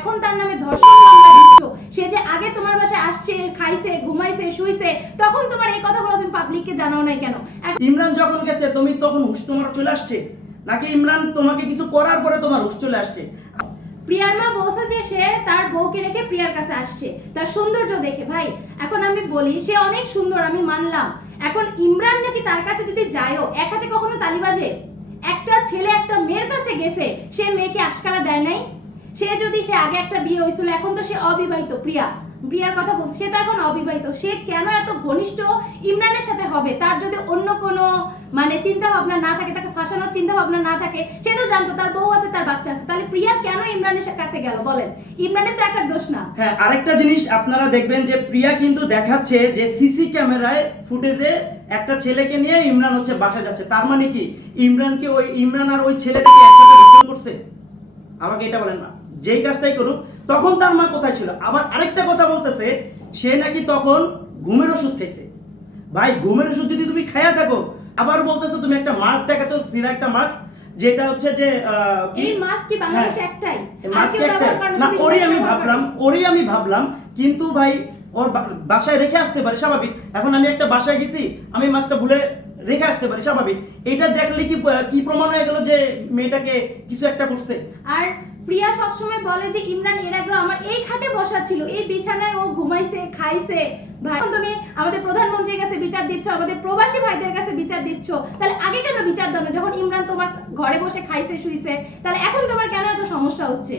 এখন তার নামে ধর্ষণ মামলা দিচ্ছ। সে যে আগে তোমার বাসায় আসছে, খাইছে, ঘুমাইছে, শুইছে, তখন তোমার এই কথাগুলো তুমি পাবলিককে জানাও নাই কেন? ইমরান যখন গেছে তুমি তখন হুশ তোমার চলে আসছে, নাকি ইমরান তোমাকে কিছু করার পরে তোমার হুশ চলে আসছে? প্রিয়ার মা বলছে যে সে তার বউকে রেখে প্রিয়ার কাছে আসছে তার সৌন্দর্য দেখে। ভাই এখন আমি বলি সে অনেক সুন্দর, আমি মানলাম। এখন ইমরান নাকি তার কাছে যদি যায়ও, এক হাতে কখনো তালি বাজে? একটা ছেলে একটা মেয়ের কাছে গেছে, সে মেয়েকে আশকারা দেয় নাই? সে আগে একটা বিয়ে হয়েছিল, এখন তো সে অবিবাহিত। প্রিয়ার কথা বলছে, সে তো এখন অবিবাহিত। সে কেন এত ঘনিষ্ঠ ইমরানের সাথে হবে? তার যদি অন্য কোনো মানে চিন্তা ভাবনা না থাকে, তাকে ফাঁসানোর চিন্তা ভাবনা না থাকে, সে তো জানতো তার বউ আছে, তার বাচ্চা আছে। তাহলে প্রিয়া কেন ইমরানের কাছে গেল বলেন? ইমরানের তো একার দোষ না। হ্যাঁ, আরেকটা জিনিস আপনারা দেখবেন যে প্রিয়া কিন্তু দেখাচ্ছে যে সিসি ক্যামেরায় ফুটেজে একটা ছেলেকে নিয়ে ইমরান হচ্ছে বাসায় যাচ্ছে। তার মানে কি ইমরান আর ওই ছেলেটাকে একসাথে দখল করছে? আমাকে এটা বলেন না। যেই কাজটাই করুক, তখন তার মা কোথায় ছিল? আবার আরেকটা কথা বলতেছে, সে নাকি তখন ঘুমের ওষুধ খাইছে। ভাই, ঘুমের ওষুধ যদি তুমি খাইয়া থাকো, আবার বলতেছো তুমি একটা মাস্ক দেখাচ্ছ, সিরা একটা মাস্ক, যেটা হচ্ছে যে এই মাস্ক কি বাংলাদেশে একটাই? মাস্ক একটাই না? ওরই আমি ভাবলাম, কিন্তু ভাই ওর বাসায় রেখে আসতে পারে, স্বাভাবিক। এখন আমি একটা বাসায় গেছি, আমি মাস্কটা ভুলে রেখে আসতে পারি, স্বাভাবিক। এটা দেখলে কি প্রমাণ হয়ে গেল যে মেয়েটাকে কিছু একটা করছে? আর প্রিয়া সবসময় বলে যে ইমরান এর আগে আমার এই খাটে বসা ছিল, এই বিছানায় ও ঘুমাইছে, খাইছে। ভাই তুমি আমাদের প্রধানমন্ত্রীর কাছে বিচার দিচ্ছ, আমাদের প্রবাসী ভাইদের কাছে বিচার দিচ্ছ, তাহলে আগে কেন বিচার দাও না? যখন ইমরান তোমার ঘরে বসে খাইছে, শুইছে, তাহলে এখন তোমার কেন এত সমস্যা হচ্ছে?